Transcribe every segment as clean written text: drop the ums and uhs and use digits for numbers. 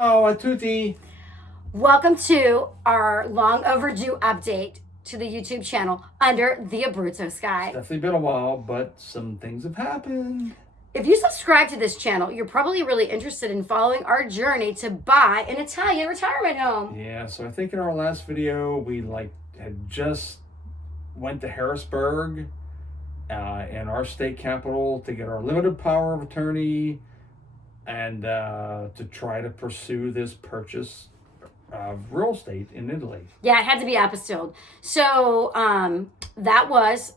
Ciao a tutti. Welcome to our long overdue update to the YouTube channel under the Abruzzo sky. Definitely been a while, but some things have happened. If you subscribe to this channel, you're probably really interested in following our journey to buy an Italian retirement home. Yeah, so I think in our last video we had just went to Harrisburg, in our state capital, to get our limited power of attorney and to try to pursue this purchase of real estate in Italy. Yeah, it had to be apostilled. So that was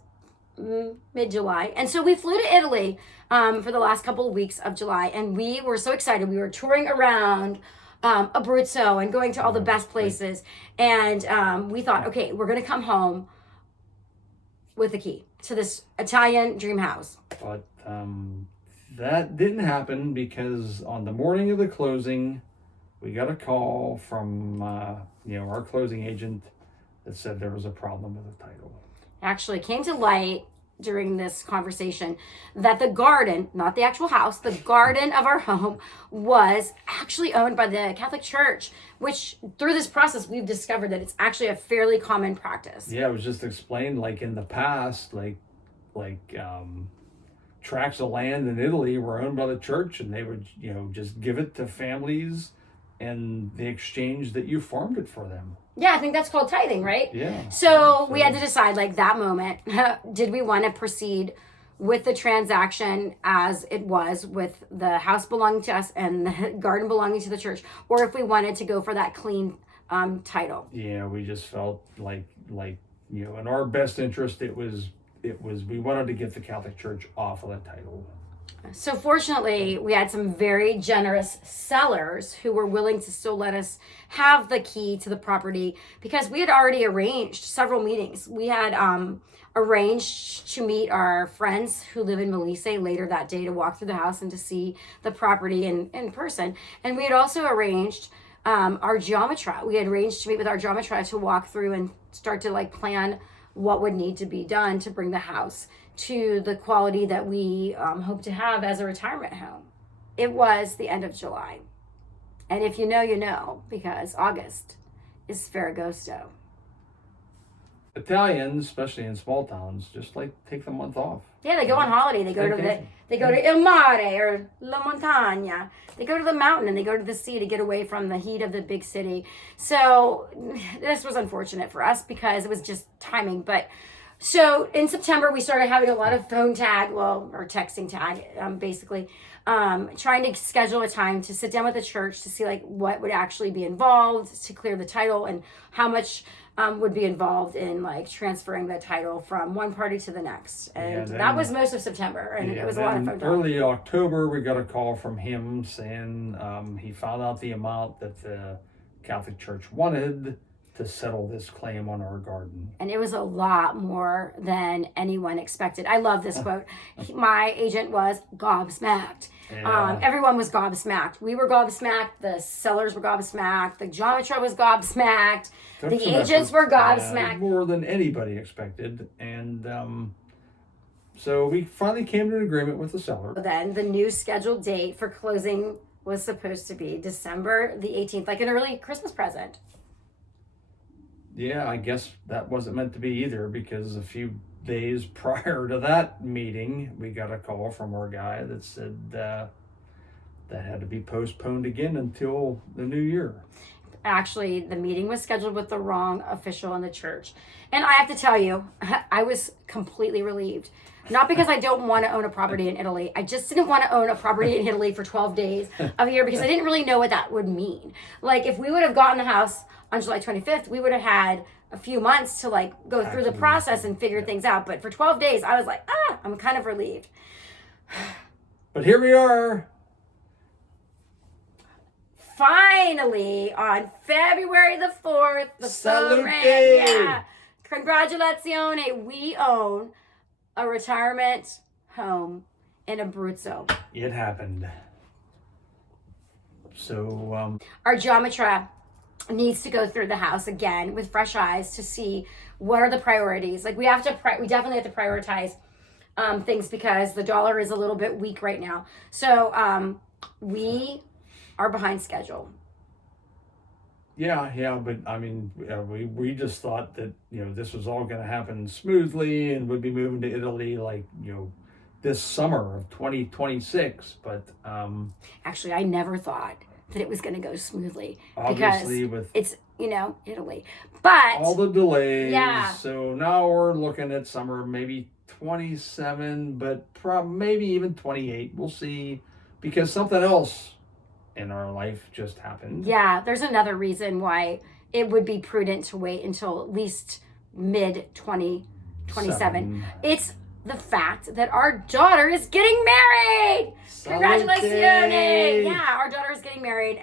mid-July. And so we flew to Italy for the last couple of weeks of July. And we were so excited. We were touring around Abruzzo and going to all the best places. And we thought, okay, we're going to come home with the key to this Italian dream house. But that didn't happen because on the morning of the closing, we got a call from our closing agent that said there was a problem with the title. Actually came to light during this conversation that the garden, not the actual house, the garden of our home was actually owned by the Catholic Church, which through this process we've discovered that it's actually a fairly common practice. Yeah, it was just explained like in the past, tracts of land in Italy were owned by the church, and they would just give it to families in the exchange that you farmed it for them. Yeah, I think that's called tithing, right? Yeah. So we had to decide, like, that moment, did we want to proceed with the transaction as it was with the house belonging to us and the garden belonging to the church, or if we wanted to go for that clean title. Yeah, we just felt like in our best interest, it was we wanted to get the Catholic Church off of that title. So fortunately, we had some very generous sellers who were willing to still let us have the key to the property because we had already arranged several meetings. We had arranged to meet our friends who live in Molise later that day to walk through the house and to see the property in person. And we had also arranged our geometra. We had arranged to meet with our geometra to walk through and start to plan what would need to be done to bring the house to the quality that we hope to have as a retirement home. It was the end of July. And if you know, you know, because August is Ferragosto. Italians, especially in small towns, just take the month off. Yeah, they go on holiday. They go to Il Mare or La Montagna. They go to the mountain and they go to the sea to get away from the heat of the big city. So this was unfortunate for us because it was just timing. But so in September, we started having a lot of phone tag, or texting tag, basically, trying to schedule a time to sit down with the church to see what would actually be involved to clear the title and how much would be involved in transferring the title from one party to the next. And that was most of September, and it was a lot of phone talk. Early October, we got a call from him saying he found out the amount that the Catholic Church wanted to settle this claim on our garden. And it was a lot more than anyone expected. I love this quote. My agent was gobsmacked. Yeah. Everyone was gobsmacked. We were gobsmacked. The sellers were gobsmacked. The geometra was gobsmacked. The agents were gobsmacked. More than anybody expected. And so we finally came to an agreement with the seller. Then the new scheduled date for closing was supposed to be December the 18th, like an early Christmas present. Yeah, I guess that wasn't meant to be either, because a few days prior to that meeting, we got a call from our guy that said that had to be postponed again until the new year. Actually, the meeting was scheduled with the wrong official in the church. And I have to tell you, I was completely relieved. Not because I don't want to own a property in Italy. I just didn't want to own a property in Italy for 12 days of a year because I didn't really know what that would mean. If we would have gotten the house on July 25th, we would have had a few months to go through the process and figure things out. But for 12 days, I was I'm kind of relieved. But here we are. Finally, on February the 4th, the Salute! Yeah. Congratulazione, we own a retirement home in Abruzzo. It happened. So our geometra needs to go through the house again with fresh eyes to see what are the priorities. We definitely have to prioritize things because the dollar is a little bit weak right now. So we are behind schedule. Yeah, but I mean, we just thought that this was all going to happen smoothly, and we'd be moving to Italy like this summer of 2026. But Actually, I never thought that it was going to go smoothly because obviously, with it's Italy, but all the delays, yeah, so now we're looking at summer, maybe 27, but maybe even 28. We'll see, because something else in our life just happened. yeah. There's another reason why it would be prudent to wait until at least mid 2027. It's the fact that our daughter is getting married. Congratulations! Salute. Yeah, our daughter is getting married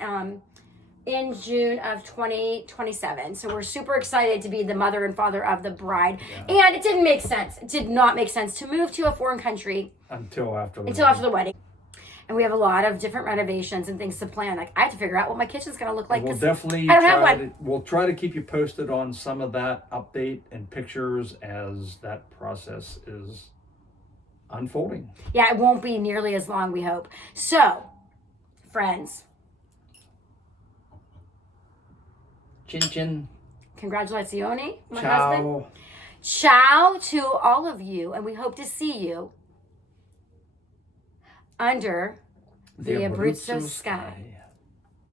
in June of 2027. So we're super excited to be the mother and father of the bride. Yeah. And it didn't make sense. It did not make sense to move to a foreign country Until after the wedding. And we have a lot of different renovations and things to plan. Like, I have to figure out what my kitchen's going to look like. We'll definitely I don't have one. we'll try to keep you posted on some of that update and pictures as that process is unfolding. Yeah, it won't be nearly as long, we hope. So, friends, Chin chin. congratulazioni, my Ciao. husband. Ciao to all of you, and we hope to see you under the Abruzzo sky.